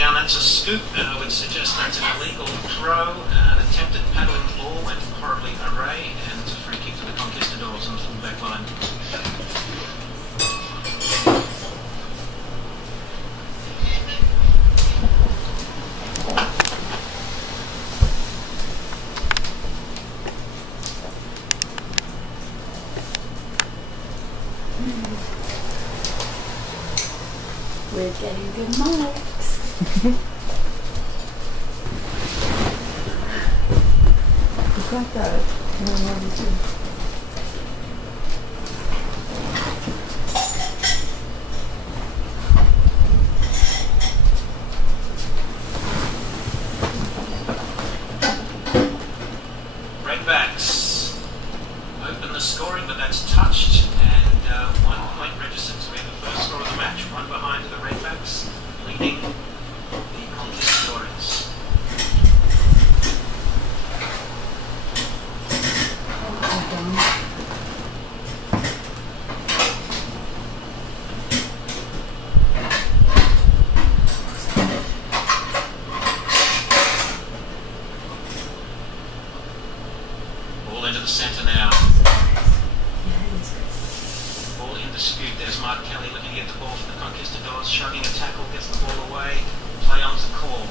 down, that's a scoop, and I would suggest that's an illegal throw. An attempted paddling the ball went horribly array, and it's a free kick to the Conquistadors on the full back line. We're getting good marks. You got that. I love you too. Redbacks open the scoring, but that's touched, and 1 point registered to be the first score of the match. One behind the Redbacks, leading the Conquistadors. Ball into the centre now. Ball in dispute. There's Mark Kelly looking to get the ball from the Conquistadors, shrugging a tackle, gets the ball away. Play on to call.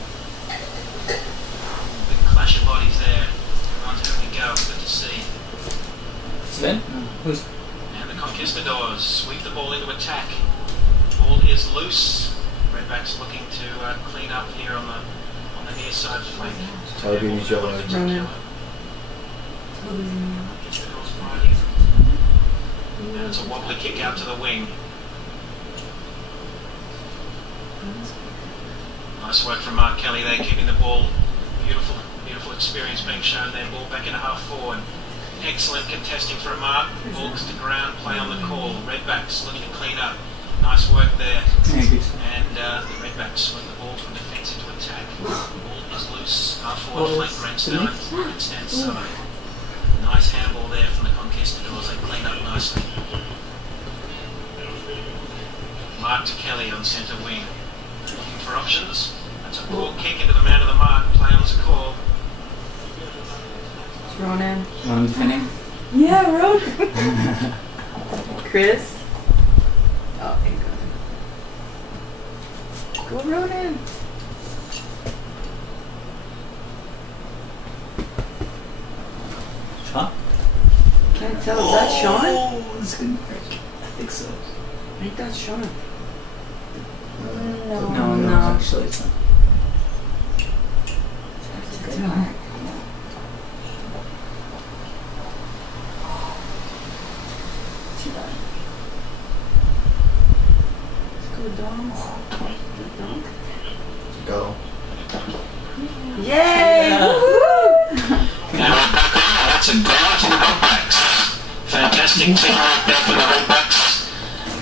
Big clash of bodies there. Everyone's having a go. Good to see. Sven? Who's? And the Conquistadors sweep the ball into attack. Ball is loose. Redbacks looking to clean up here on the near side flank. Toby is your own. And it's a wobbly kick out to the wing. Nice work from Mark Kelly there, keeping the ball. Beautiful, beautiful experience being shown there. Ball back into half forward. Excellent contesting for a mark. Ball to the ground, play on the call. Redbacks looking to clean up. Nice work there. And the Redbacks swing the ball from defence into attack. Ball is loose. Half forward flank, grandstand side. Nice handball there from the Conquistadors. They clean up nicely. Mark to Kelly on centre wing. Looking for options. That's a poor kick into the man of the mark. Play on to call. Ronan. Ronan defending? Yeah, Ronan. Chris. Oh, thank God. Go Ronan. Huh? Can't tell. Is that Sean? Oh, it's good. I think so. I think that's Sean. No, actually it's not. It's hard. Too bad. Let's go Dom. Go. Yay! Now we're back on. That's a goal to the Redbacks. Fantastic team work there for the Redbacks.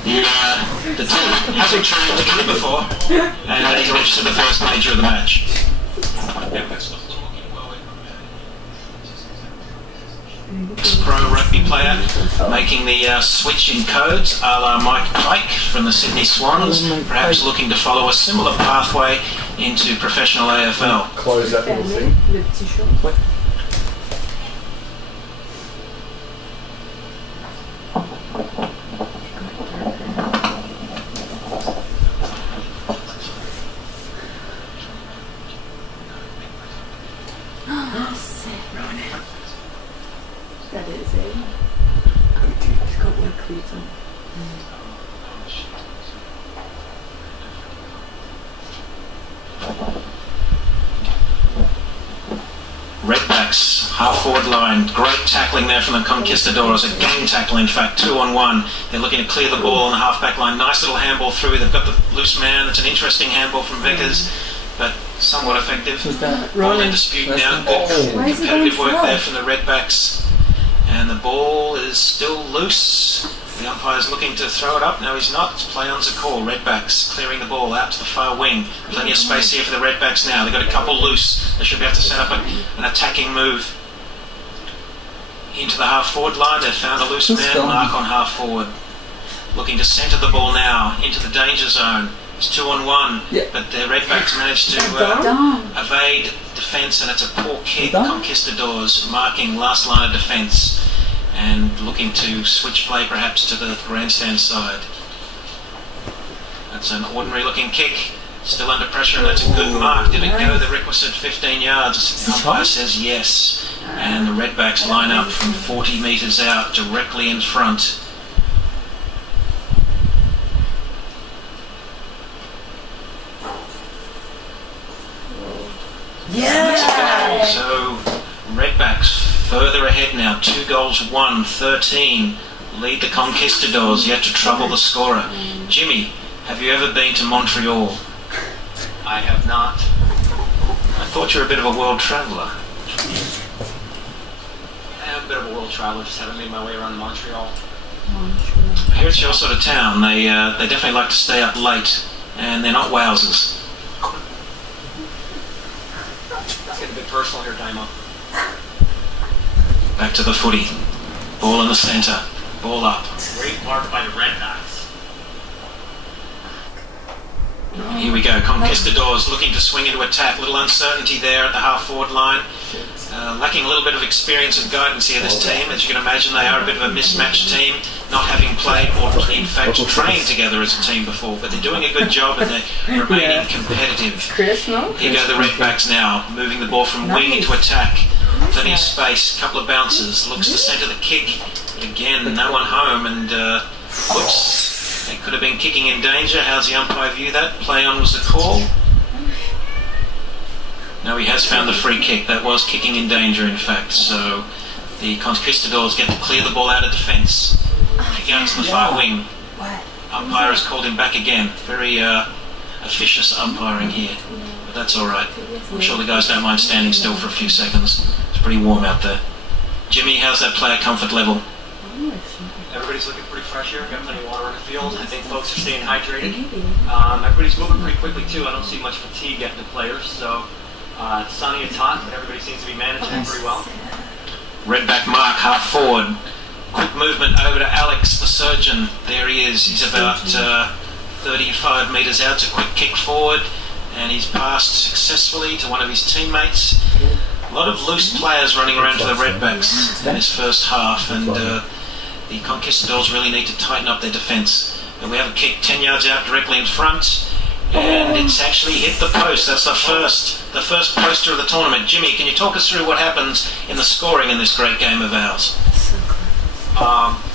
The team hasn't trained together before, and he's reached to the first major of the match. Pro rugby player making the switch in codes, a la Mike Pike from the Sydney Swans, perhaps looking to follow a similar pathway into professional AFL. Close that little thing. That is it's got white cleats on. Redbacks, half forward line, great tackling there from the Conquistadors, a game tackle in fact, 2-on-1. They're looking to clear the ball on the half back line, nice little handball through, they've got the loose man, it's an interesting handball from Vickers, but somewhat effective. Who's that? Ball in dispute now, good competitive work there from the Redbacks. And the ball is still loose. The umpire's looking to throw it up. No, he's not. It's play on to call. Redbacks clearing the ball out to the far wing. Plenty of space here for the Redbacks now. They've got a couple loose. They should be able to set up an attacking move into the half forward line. They've found a loose man. Mark on half forward. Looking to centre the ball now into the danger zone. It's 2-on-1, Yeah. but the Redbacks managed to evade defence, and it's a poor kick. Conquistadors marking last line of defence and looking to switch play perhaps to the grandstand side. That's an ordinary looking kick, still under pressure, and that's a good mark. Did it go the requisite 15 yards? The umpire says yes, and the Redbacks line up from 40 metres out directly in front. Yeah! So Redbacks further ahead now, 2 goals, 1-13. Lead the Conquistadors, yet to trouble the scorer. Jimmy, have you ever been to Montreal? I have not. I thought you were a bit of a world traveller. I am a bit of a world traveler, just haven't made my way around Montreal. I hear it's your sort of town. They definitely like to stay up late, and they're not wowsers. It's getting a bit personal here, Dimo. Back to the footy. Ball in the centre. Ball up. Great mark by the Redbacks. Here we go. Conquistadors looking to swing into attack. Little uncertainty there at the half-forward line. Lacking a little bit of experience and guidance here, this team. As you can imagine, they are a bit of a mismatched team, not having played or in fact trained together as a team before, but they're doing a good job and they're remaining competitive. Here go the Redbacks now, moving the ball from wing into attack. Plenty of space, couple of bounces, looks to centre the kick, but again, no one home, and whoops, they could have been kicking in danger. How's the umpire view that? Play on was the call. No, he has found the free kick. That was kicking in danger, in fact. So the Conquistadors get to clear the ball out of defence. Kick out to the far wing. Umpire has called him back again. Very officious umpiring here, but that's all right. I'm sure the guys don't mind standing still for a few seconds. It's pretty warm out there. Jimmy, how's that player comfort level? Everybody's looking pretty fresh here. Got plenty of water in the field. I think folks are staying hydrated. Everybody's moving pretty quickly too. I don't see much fatigue getting the players. So it's sunny, it's hot, but everybody seems to be managing it pretty well. Redback mark, half forward. Quick movement over to Alex, the surgeon. There he is. He's about 35 metres out. It's a quick kick forward, and he's passed successfully to one of his teammates. A lot of loose players running around for the Redbacks in this first half, and the Conquistadors really need to tighten up their defence. And we have a kick 10 yards out directly in front, and it's actually hit the post. That's the first poster of the tournament. Jimmy, can you talk us through what happens in the scoring in this great game of ours?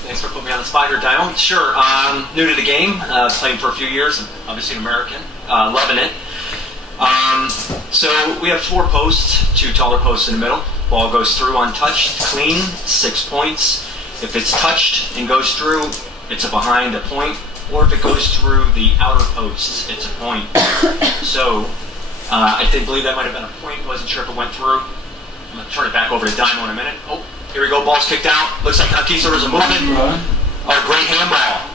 Thanks for putting me on the spot here, Dino. Sure, new to the game, playing for a few years, obviously an American, loving it. So we have 4 posts, 2 taller posts in the middle. Ball goes through untouched, clean, 6 points. If it's touched and goes through, it's a behind, a point. Or if it goes through the outer posts, it's a point. So I believe that might have been a point. Wasn't sure if it went through. I'm going to turn it back over to Dimo in a minute. Oh, here we go. Ball's kicked out. Looks like Conquistadors are moving. Oh, great handball.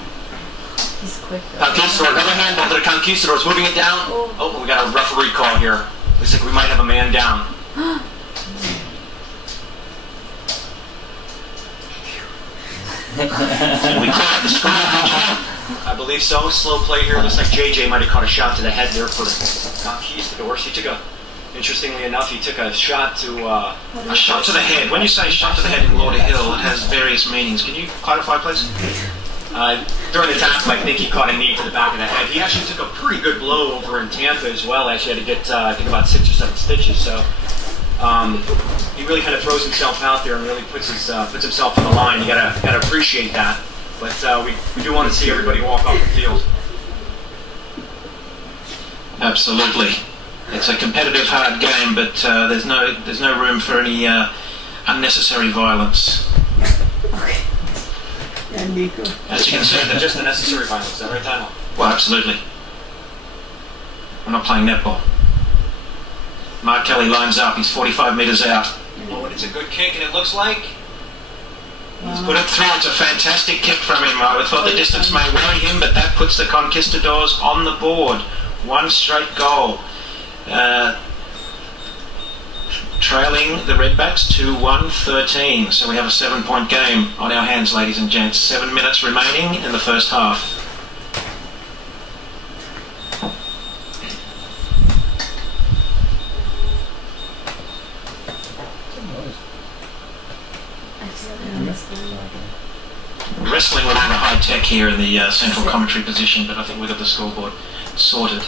He's quick. Conquistadors, another handball to the Conquistadors. Moving it down. Oh, we got a referee call here. Looks like we might have a man down. And we call it the score. I believe so. Slow play here. Looks like JJ might have caught a shot to the head there for the Conquistadors. Interestingly enough, he took a shot to... a shot to the head. When you say shot to the head in Lauderhill, it has various meanings. Can you clarify, please? During the tackle, I think he caught a knee to the back of the head. He actually took a pretty good blow over in Tampa as well. Actually had to get, I think, about 6 or 7 stitches. So he really kind of throws himself out there and really puts himself on the line. You gotta appreciate that. But we do want to see everybody walk off the field. Absolutely. It's a competitive, hard game, but there's no room for any unnecessary violence. Okay. And Nico. As you can see, They're just unnecessary violence. Is that right, Dino? well, absolutely. We're not playing netball. Mark Kelly lines up. He's 45 metres out. Oh, and it's a good kick, and it looks like he's put it through. It's a fantastic kick from him. I thought the distance may worry him, but that puts the Conquistadors on the board. 1 straight goal. Trailing the Redbacks 2-1-13. So we have a 7-point game on our hands, ladies and gents. 7 minutes remaining in the first half. high tech here in the central commentary position, but I think we've got the scoreboard sorted.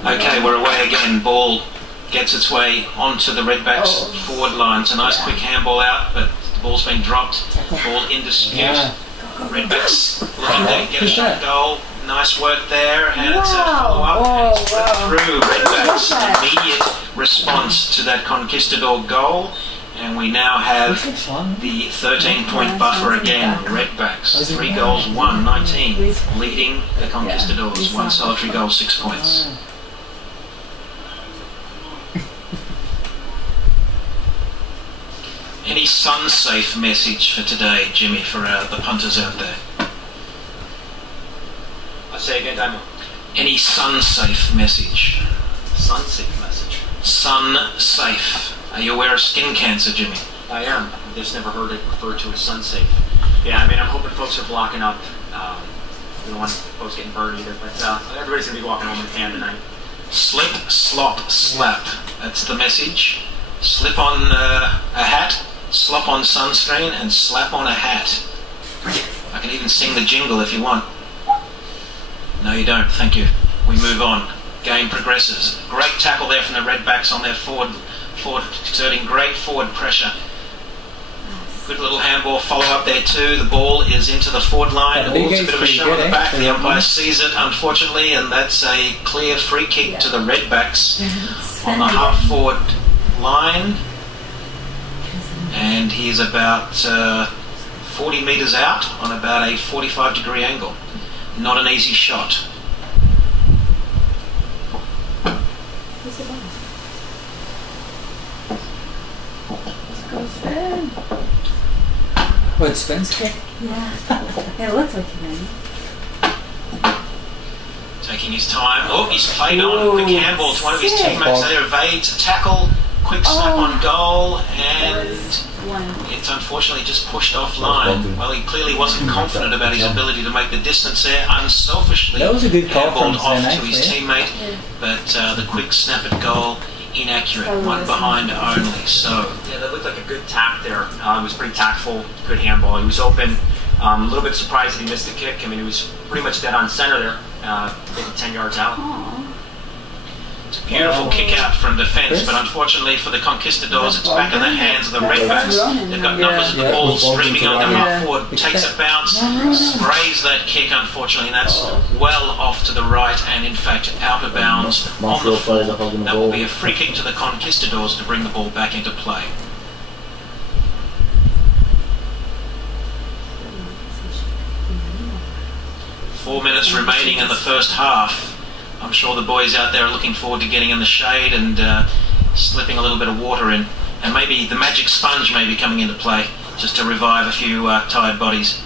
Okay, we're away again. Ball gets its way onto the Redbacks forward line. It's a nice quick handball out, but the ball's been dropped. Ball in dispute. Redbacks looking to get a shot goal. Nice work there, and it's a follow-up through. Redbacks immediate response to that Conquistador goal, and we now have the 13-point buffer again. Redbacks 3 goals, 1, 19, leading the Conquistadors. 1 solitary goal, 6 points. Any sun-safe message for today, Jimmy, for the punters out there? I'll say again, Damo. Any sun-safe message? Sun-safe message? Sun-safe. Are you aware of skin cancer, Jimmy? I am. I've just never heard it referred to as sun-safe. Yeah, I mean, I'm hoping folks are blocking up. We don't want folks getting burned either, but everybody's going to be walking home in a tan tonight. Slip, slop, slap. That's the message. Slip on a hat, slop on sunscreen, and slap on a hat. I can even sing the jingle if you want. No, you don't. Thank you. We move on. Game progresses. Great tackle there from the Redbacks on their forward exerting great forward pressure. Good little handball follow up there too. The ball is into the forward line. Oh, it's a bit of a shove on the back. The umpire sees it, unfortunately, and that's a clear free kick to the Redbacks on the half forward line. And he's about 40 metres out on about a 45-degree angle. Not an easy shot. Sven. Oh, it's Sven's kick? Yeah. It looks like him. Taking his time. Oh, he's played on. Quick handball to one of his teammates there. Evades a tackle. Quick snap on goal. And it's unfortunately just pushed offline. Well, he clearly wasn't confident about his ability to make the distance there. Unselfishly that was a good call from handballed off Sven, to his teammate. But the quick snap at goal, inaccurate. One behind only. So yeah, that looked like a good tap there. It was pretty tactful, good handball. He was open. A little bit surprised that he missed the kick. I mean, he was pretty much dead on center there, maybe 10 yards out. It's a beautiful kick out from defence, but unfortunately for the Conquistadors, it's back in the hands of the Redbacks. They've got numbers of the ball streaming on them half forward. Takes a bounce, sprays that kick, unfortunately, and that's well off to the right and in fact out of bounds on the full. That will be a free kick to the Conquistadors to bring the ball back into play. 4 minutes remaining in the first half. I'm sure the boys out there are looking forward to getting in the shade and slipping a little bit of water in. And maybe the magic sponge may be coming into play just to revive a few tired bodies.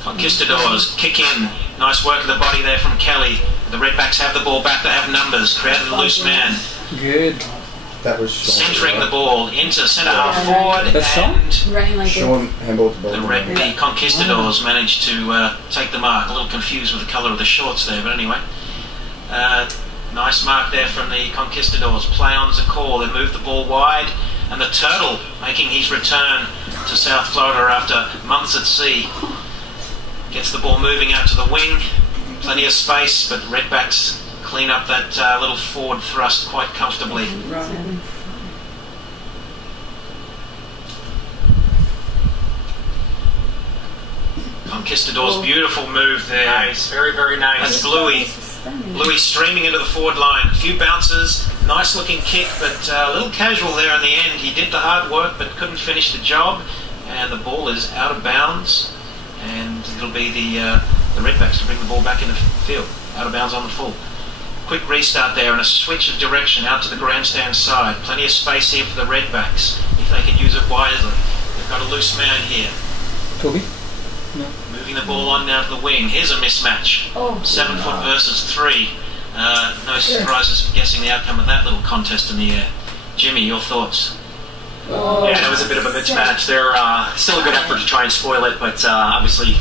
Conquistadors kick in. Nice work of the body there from Kelly. The Redbacks have the ball back. They have numbers. Created a loose man. Good. That was centering the ball into centre half forward, and Sean handballed the ball. the Conquistadors managed to take the mark. A little confused with the colour of the shorts there, but anyway. Nice mark there from the Conquistadors. Play on's a call. They move the ball wide, and the Turtle making his return to South Florida after months at sea. Gets the ball moving out to the wing. Plenty of space, but Redbacks clean up that little forward thrust quite comfortably. Conquistadors, beautiful move there. Nice, very, very nice. That's Bluey. Bluey streaming into the forward line. A few bounces, nice looking kick, but a little casual there in the end. He did the hard work, but couldn't finish the job. And the ball is out of bounds. And it'll be the Redbacks to bring the ball back in the field. Out of bounds on the full. Quick restart there and a switch of direction out to the grandstand side. Plenty of space here for the Redbacks if they can use it wisely. They've got a loose man here. Toby? No. Moving the ball on now to the wing. Here's a mismatch. 7 foot versus 3. No surprises for guessing the outcome of that little contest in the air. Jimmy, your thoughts? Yeah, that was a bit of a mismatch there. Still a good effort to try and spoil it, but obviously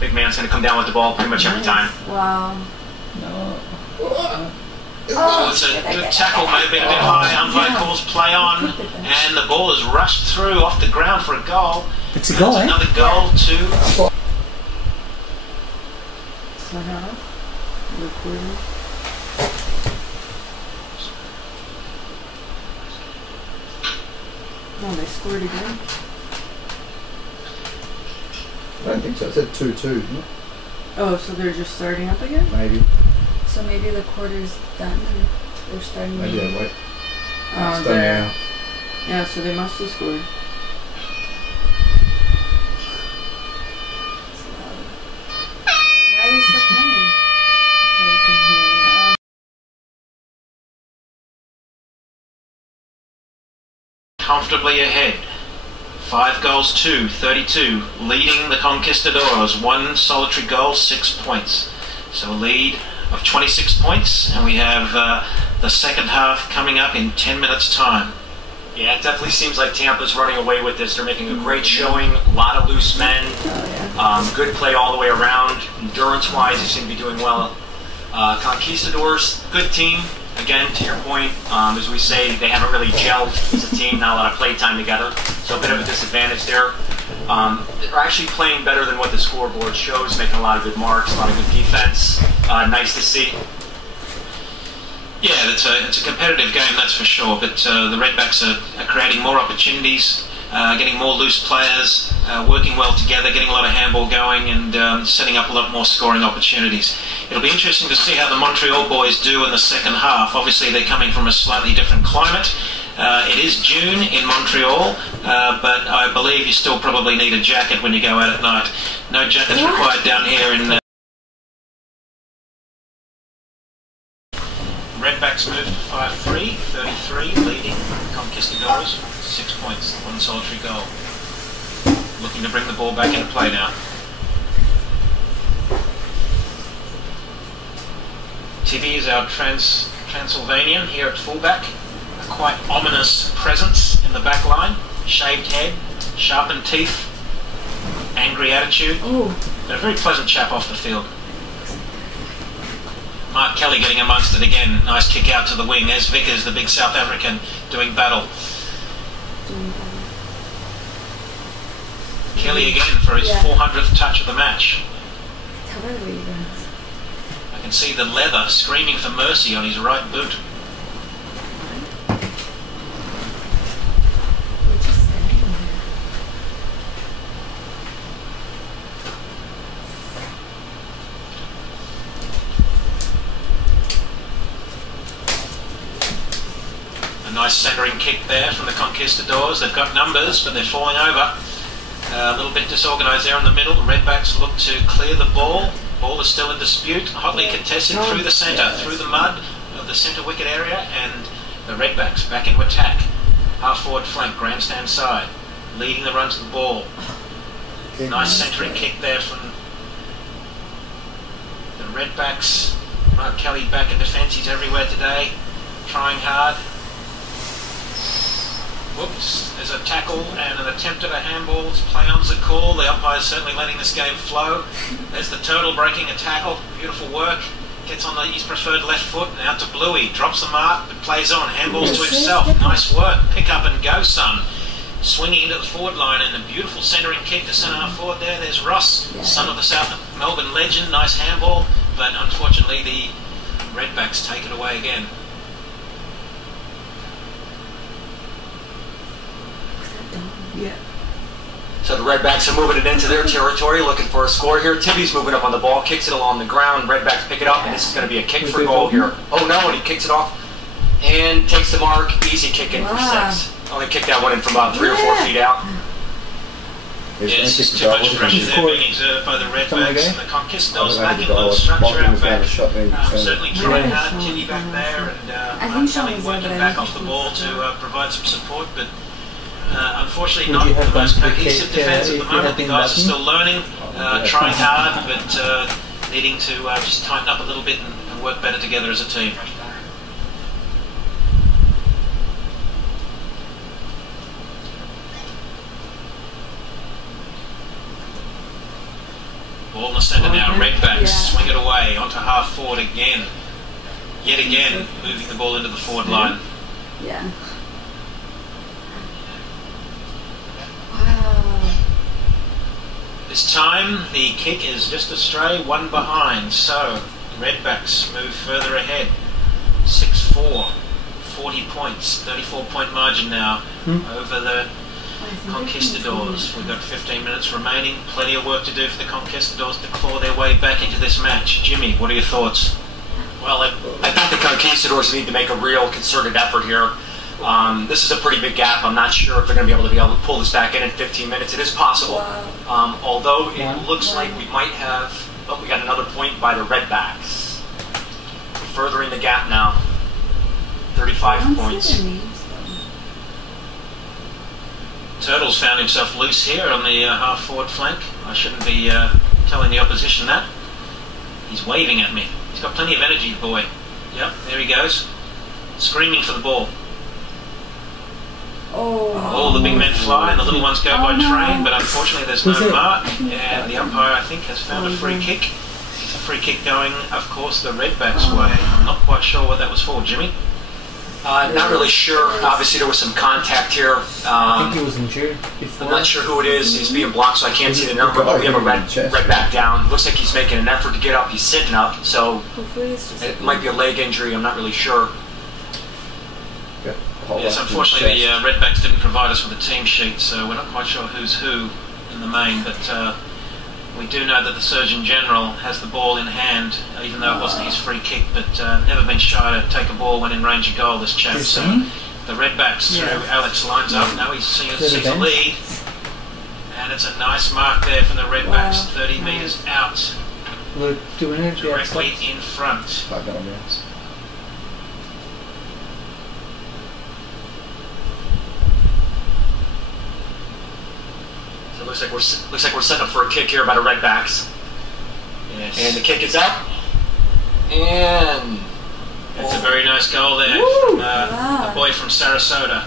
big man's going to come down with the ball pretty much every time. Wow. No. Oh, it's a good tackle, may have been a bit high. Umpire calls play on, and the ball is rushed through off the ground for a goal. It's a goal, That's eh? another goal to So now, recording. No, they scored again. I don't think so. It said 2-2, didn't it? Oh, so they're just starting up again? Maybe. So maybe the quarter's done and they're starting Maybe again. they wait. Oh, It's done there. now. Yeah, so they must have scored. Why are they still playing? I can hear it. comfortably ahead. 5 goals to 32, leading the Conquistadors. 1 solitary goal, 6 points. So a lead of 26 points, and we have the second half coming up in 10 minutes' time. Yeah, it definitely seems like Tampa's running away with this. They're making a great showing, a lot of loose men, good play all the way around. Endurance-wise, they seem to be doing well. Conquistadors, good team. Again, to your point, as we say, they haven't really gelled as a team, not a lot of play time together, so a bit of a disadvantage there. They're actually playing better than what the scoreboard shows, making a lot of good marks, a lot of good defense. Nice to see. Yeah, it's a competitive game, that's for sure, but the Redbacks are creating more opportunities, getting more loose players, working well together, getting a lot of handball going, and setting up a lot more scoring opportunities. It'll be interesting to see how the Montreal boys do in the second half. Obviously, they're coming from a slightly different climate. It is June in Montreal, but I believe you still probably need a jacket when you go out at night. No jackets required down here in... Redbacks move to 5-3, 33, leading Conquistadors, 6 points, 1 solitary goal. Looking to bring the ball back into play now. Tibi is our Transylvanian here at fullback. A quite ominous presence in the back line. Shaved head, sharpened teeth, angry attitude, but a very pleasant chap off the field. Mark Kelly getting amongst it again. Nice kick out to the wing. There's Vickers, the big South African, doing battle. Kelly again for his 400th touch of the match. Tell her where you guys. I can see the leather screaming for mercy on his right boot. We're just standing there. A nice centering kick there from the Conquistadors. They've got numbers, but they're falling over. A little bit disorganised there in the middle. Redbacks look to clear the ball. Ball is still in dispute. Hotly contested through the centre, through the mud of the centre wicket area, and the Redbacks back into attack. Half forward flank, grandstand side, leading the run to the ball. Nice centering kick there from the Redbacks. Mark Kelly back in defence. He's everywhere today, trying hard. Whoops, there's a tackle and an attempt at a handball. Play-on's a call. The umpire's certainly letting this game flow. There's the Turtle breaking a tackle. Beautiful work. Gets on his preferred left foot and out to Bluey. Drops the mark, but plays on. Handballs to himself. Nice work. Pick up and go, son. Swinging into the forward line and a beautiful centering kick to centre half forward there. There's Ross, son of the South Melbourne legend. Nice handball, but unfortunately the Redbacks take it away again. Yeah. So the Redbacks are moving it into their territory, looking for a score here. Tibi's moving up on the ball, kicks it along the ground. Redbacks pick it up, and this is going to be a kick for goal here. Oh no, and he kicks it off and takes the mark. Easy kick in for 6. Only kicked that one in from about 3 or 4 feet out. Yes, too much pressure there being exerted by the Redbacks and the Conquistadors lacking a little structure out back. Certainly trying hard, Tibi back there, and Mark Kelly working back off the ball to provide some support, but unfortunately not the most cohesive defence at the moment. The guys are still learning, trying hard, but needing to just tighten up a little bit and work better together as a team. Ball in the centre now, Redbacks swing it away onto half forward again. Yet again, moving the ball into the forward line. Yeah. Wow. This time, the kick is just astray, one behind. So, the Redbacks move further ahead. 6-4, 40 points, 34-point margin now over the Conquistadors. We've got 15 minutes remaining. Plenty of work to do for the Conquistadors to claw their way back into this match. Jimmy, what are your thoughts? Well, I think the Conquistadors need to make a real concerted effort here. This is a pretty big gap. I'm not sure if they're going to be able to pull this back in 15 minutes. It is possible. Wow. Although it looks like we might have... Oh, we got another point by the Redbacks. Furthering the gap now. 35 points. Turtles found himself loose here on the half-forward flank. I shouldn't be telling the opposition that. He's waving at me. He's got plenty of energy, the boy. Yep, there he goes. Screaming for the ball. All the big men fly and the little ones go by train, but unfortunately there's no mark. And the umpire, I think, has found a free kick. It's a free kick going, of course, the Redbacks' way. I'm not quite sure what that was for, Jimmy. Not really sure. Obviously, there was some contact here. I think he was injured before. I'm not sure who it is. He's being blocked, so I can't see the number. But we have a Redback down. Looks like he's making an effort to get up. He's sitting up, so it might be a leg injury. I'm not really sure. Yes, unfortunately, the Redbacks didn't provide us with a team sheet, so we're not quite sure who's who in the main. But we do know that the Surgeon General has the ball in hand, even though it wasn't his free kick, but never been shy to take a ball when in range of goal, this chap. So the Redbacks through Alex lines up. Now he sees a lead. And it's a nice mark there from the Redbacks, 30 metres out. Directly in front. So it looks like we're setting up for a kick here by the Redbacks. Yes. And the kick is up. And it's a very nice goal there from a boy from Sarasota.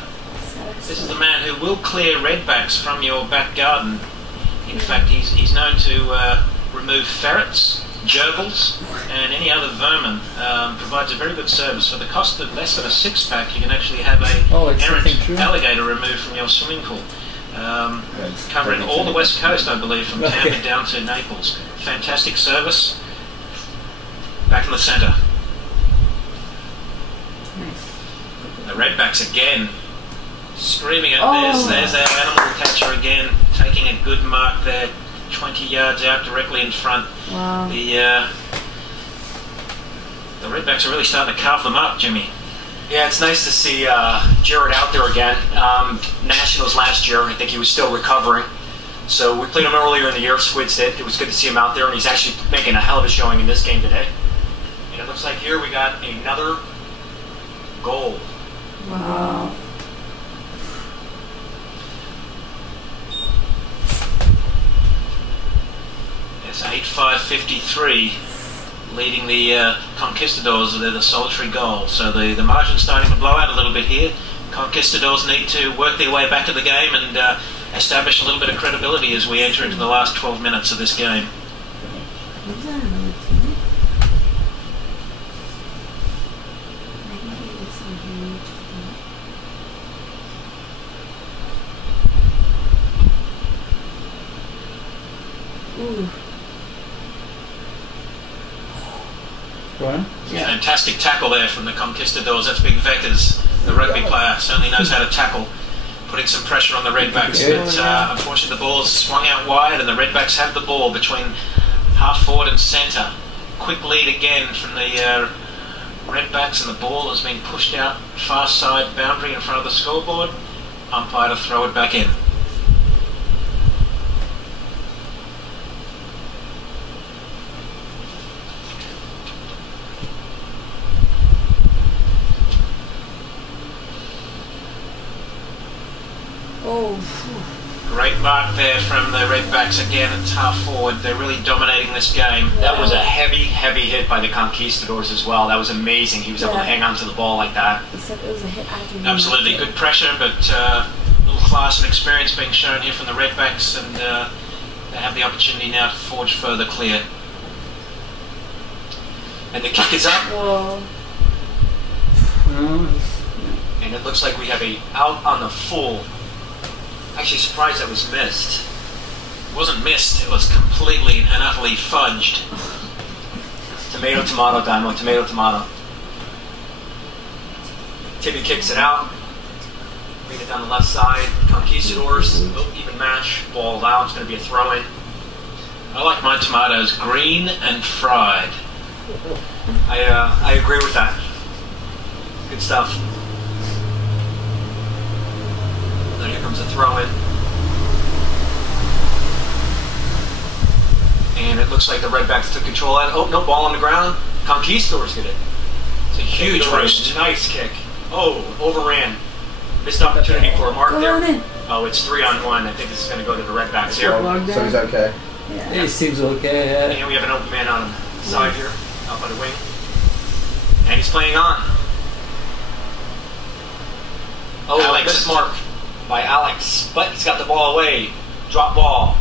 This is the man who will clear Redbacks from your back garden. In fact, he's known to remove ferrets, gerbils, and any other vermin. Provides a very good service. For the cost of less than a six-pack, you can actually have a errant alligator removed from your swimming pool. Covering all the west coast, I believe, from Tampa down to Naples. Fantastic service. Back in the centre. The Redbacks again. Screaming at there's our animal catcher again, taking a good mark there, 20 yards out directly in front. Wow. The Redbacks are really starting to carve them up, Jimmy. yeah, it's nice to see Jared out there again. Nationals last year, I think he was still recovering. So we played him earlier in the year, Squids did. It was good to see him out there, and he's actually making a hell of a showing in this game today. And it looks like here we got another goal. Wow. It's 8-5-53, leading the Conquistadors. They're the solitary goal. So the margin's starting to blow out a little bit here. Conquistadors need to work their way back to the game and establish a little bit of credibility as we enter into the last 12 minutes of this game. Was that another team? Maybe it's something. Ooh. Right. Fantastic tackle there from the Conquistadors. That's Big Veckers, the rugby player, certainly knows how to tackle, putting some pressure on the Redbacks. But unfortunately the ball's swung out wide and the Redbacks have the ball between half forward and centre. Quick lead again from the Redbacks, and the ball has been pushed out far side boundary in front of the scoreboard. Umpire to throw it back in. Great mark there from the Redbacks again. It's half forward. They're really dominating this game. That was a heavy, heavy hit by the Conquistadors as well. That was amazing. He was able to hang on to the ball like that. Except it was a hit after him. Absolutely good pressure, but a little class and experience being shown here from the Redbacks, and they have the opportunity now to forge further clear. And the kick is up. Whoa. No, And it looks like we have a out on the full. Actually surprised that was missed. It wasn't missed, it was completely and utterly fudged. Tomato, tomato, Dynamo, tomato, tomato. Tibby kicks it out. Bring it down the left side. Conquistadors, even match. Ball out. It's going to be a throw-in. I like my tomatoes green and fried. I agree with that. Good stuff. Now here comes a throw-in. And it looks like the Redbacks took control of it. Oh, no, ball on the ground. Conquistadors get it. It's a huge roost. Nice kick. Oh, overran. Missed opportunity for a mark Go there. on in. Oh, it's 3-on-1. I think this is going to go to the Redbacks here. So he's okay. Yeah. it seems okay. Yeah. And we have an open man on the side here, out by the wing. And he's playing on. Oh, Alex. missed mark by Alex. But he's got the ball away. Drop ball.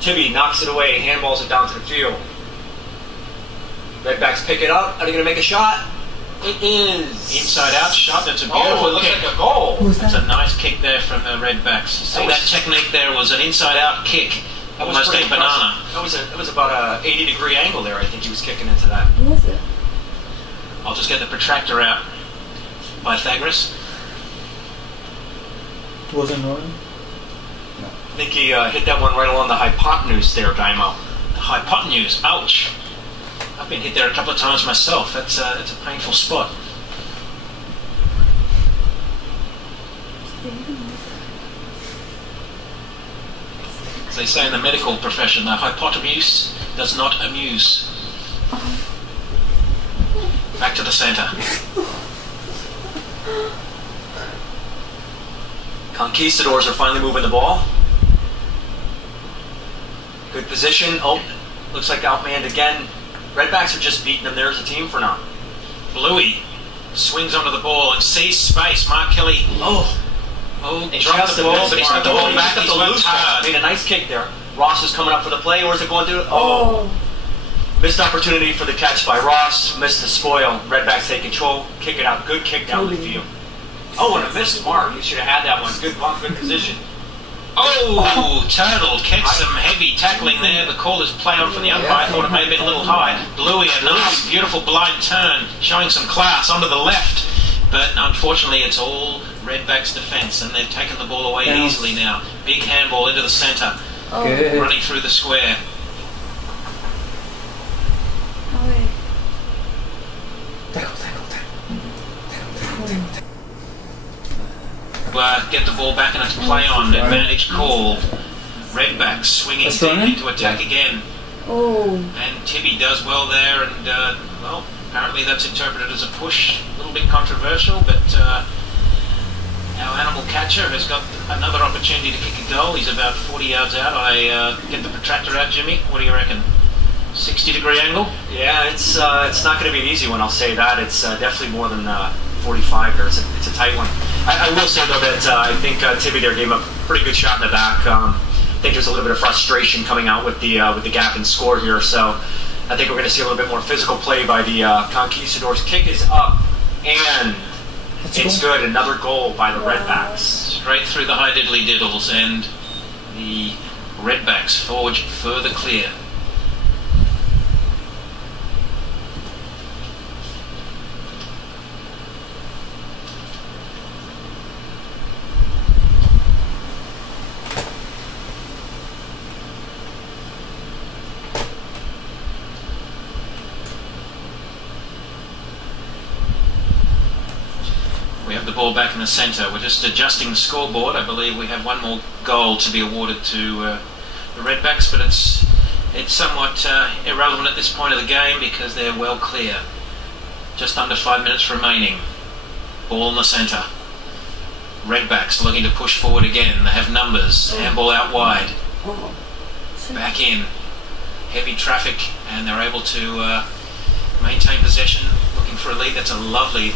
Tibby knocks it away, handballs it down to the field. Redbacks pick it up. Are they going to make a shot? It is. Inside out shot, that's a beautiful Oh, it looks kick. like a goal. Who's That's that? a nice kick there from the Redbacks. See that technique there was an inside out kick. That was Almost pretty a banana. impressive. That was about a 80-degree angle there. I think he was kicking into that. Who was it? I'll just get the protractor out. Pythagoras. Wasn't rolling. I think he hit that one right along the hypotenuse there, Dymo. The hypotenuse, ouch. I've been hit there a couple of times myself. It's a painful spot. As they say in the medical profession, the hypotenuse does not amuse. Back to the centre. Conquistadors are finally moving the ball. Good position. Oh, looks like outmanned again. Redbacks are just beating them there as a team for now. Bluey swings onto the ball and sees space. Mark Kelly, Oh, he dropped the ball, but he's got the ball back. He's He's worked loose ball. hard. Made a nice kick there. Ross is coming up for the play. Where's it going to? Oh, missed opportunity for the catch by Ross. Missed the spoil. Redbacks take control. Kick it out. Good kick down the field. Oh, and a missed mark. You should have had that one. Good bump, good position. Oh, total. Catch some heavy tackling there. The call is play on for the umpire. Thought it may have been a little high. Bluey, a nice, beautiful blind turn, showing some class onto the left. But unfortunately, it's all Redbacks' defence, and they've taken the ball away easily now. Big handball into the centre, Oh. Good. running through the square. Oh, wait. Tackle, tackle, tackle. Get the ball back and it's play on. Advantage call. Redbacks swinging That's deep running? into attack again. Oh. And Tibby does well there, and well, apparently that's interpreted as a push. A little bit controversial, but our animal catcher has got another opportunity to kick a goal. He's about 40 yards out. I get the protractor out, Jimmy. What do you reckon? 60-degree angle? Yeah, it's not going to be an easy one. I'll say that. It's definitely more than 45 here. It's a tight one. I will say though that I think Tibby there gave him a pretty good shot in the back. I think there's a little bit of frustration coming out with the gap in score here. So I think we're going to see a little bit more physical play by the Conquistadors. Kick is up and it's good. Another goal by the Redbacks. Straight through the high diddly diddles, and the Redbacks forge further clear. We have the ball back in the centre. We're just adjusting the scoreboard. I believe we have one more goal to be awarded to the Redbacks, but it's somewhat irrelevant at this point of the game because they're well clear. Just under 5 minutes remaining. Ball in the centre. Redbacks looking to push forward again. They have numbers. Handball out wide. Oh. Back in. Heavy traffic, and they're able to maintain possession. Looking for a lead. That's a lovely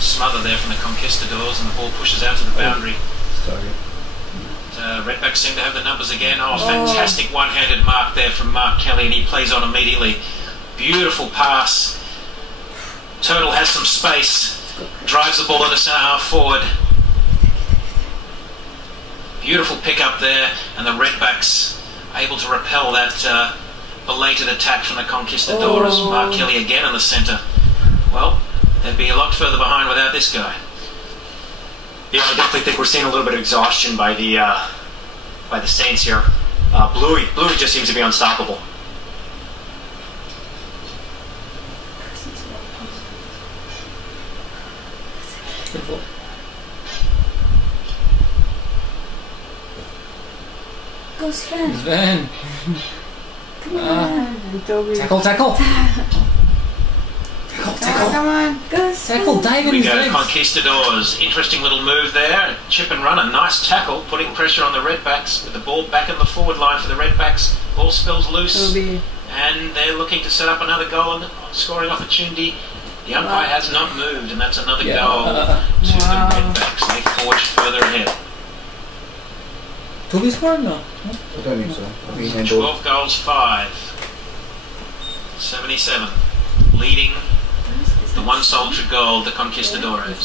smother there from the Conquistadors, and the ball pushes out to the boundary. Redbacks seem to have the numbers again. Oh, fantastic one-handed mark there from Mark Kelly, and he plays on immediately. Beautiful pass. Turtle has some space. drives the ball into centre half forward. Beautiful pick up there, and the Redbacks able to repel that belated attack from the Conquistadors. Mark Kelly again in the centre. Well, they'd be a lot further behind without this guy. Yeah, I definitely think we're seeing a little bit of exhaustion by the Saints here. Bluey just seems to be unstoppable. Go Sven. Sven. Come on. Tackle. Tackle. Come on. Go Sven. Tackle. Dive in We his go legs. Conquistadors. Interesting little move there. Chip and run, a nice tackle, putting pressure on the Redbacks with the ball back in the forward line for the Redbacks. Ball spills loose, and they're looking to set up another goal and scoring opportunity. The umpire has not moved, and that's another goal to the Redbacks. They forge further ahead. Toby scored? No. I don't think so. I think handball. 12 goals, 5. 77. Leading the one solitary goal, the Conquistadores.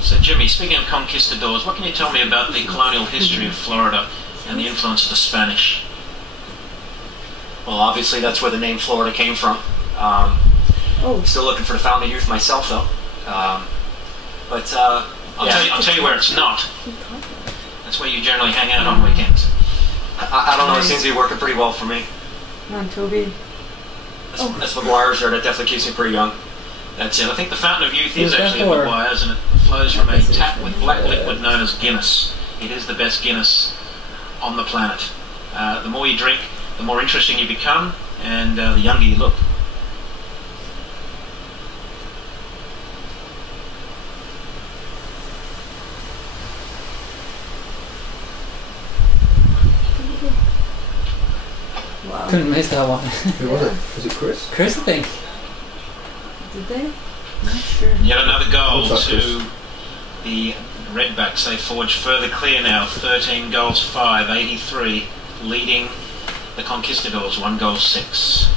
So Jimmy, speaking of Conquistadors, what can you tell me about the colonial history of Florida and the influence of the Spanish? Well, obviously that's where the name Florida came from. Still looking for the fountain of youth myself, though. I'll tell you where it's not. That's where you generally hang out on weekends. I don't know, it seems to be working pretty well for me. Come on, Toby. That's McGuire's there, that definitely keeps me pretty young. That's it. I think the fountain of youth is actually at Maguire's, and it flows from a tap with black liquid known as Guinness. It is the best Guinness on the planet. The more you drink, the more interesting you become, and the younger you look. Wow. Couldn't miss that one. Who was it? Was it Chris? Chris, I think. Did they? Not sure. Yet another goal Looks like to the Redbacks. They forge further clear now. 13 goals, 5, 83, leading the Conquistadors. 1 goal, 6.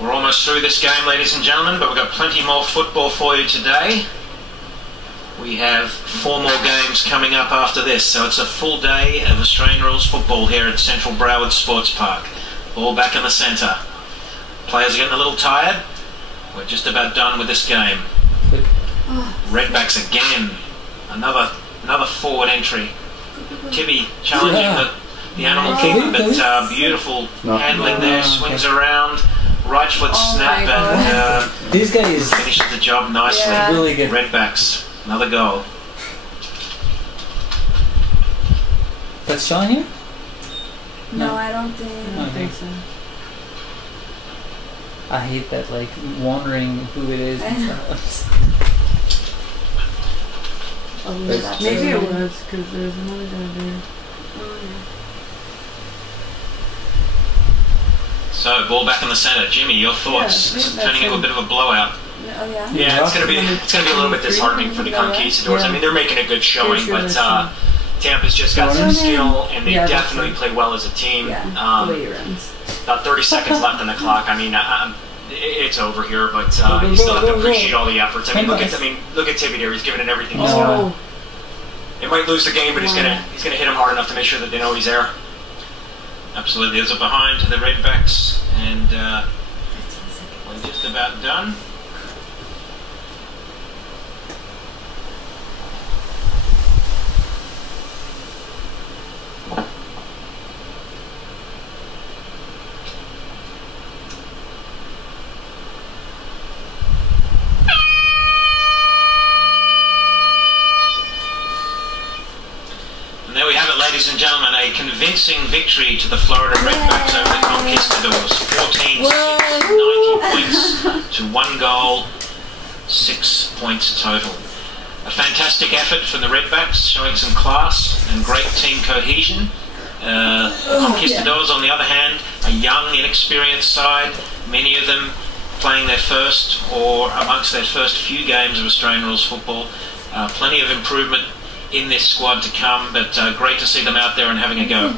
We're almost through this game, ladies and gentlemen, but we've got plenty more football for you today. We have 4 more games coming up after this, so it's a full day of Australian rules football here at Central Broward Sports Park. Ball back in the centre. Players are getting a little tired. We're just about done with this game. Redbacks again. Another forward entry. Tibby challenging the animal keeper, but beautiful handling there. Swings around. Right foot snap and These guys finishes the job nicely. Really good. Redbacks. Another goal. That's Sean here? No, I don't think. I don't think so. I hate that, like, wondering who it is. Maybe it was, because there's another guy there. So, ball back in the centre. Jimmy, your thoughts? Yeah, this is turning into a bit of a blowout. Oh, yeah? Yeah, it's gonna be a little bit disheartening for the Conquistadors. I mean, they're making a good showing, but Tampa's just got some skill, and they definitely play well as a team. About 30 seconds left on the clock. I mean, it's over here, but you still have to appreciate all the efforts. I mean, look at Tibby there. He's giving it everything he's got. It might lose the game, but he's gonna hit him hard enough to make sure that they know he's there. Absolutely. There's a behind to the Redbacks, and we're just about done. And there we have it, ladies and gentlemen, a convincing victory to the Florida Redbacks over the Conquistadors. 14-6, 90 points to 1 goal, 6 points total. A fantastic effort from the Redbacks, showing some class and great team cohesion. The Conquistadors, on the other hand, a young, inexperienced side, many of them playing their first or amongst their first few games of Australian rules football. Plenty of improvement in this squad to come, but great to see them out there and having a go.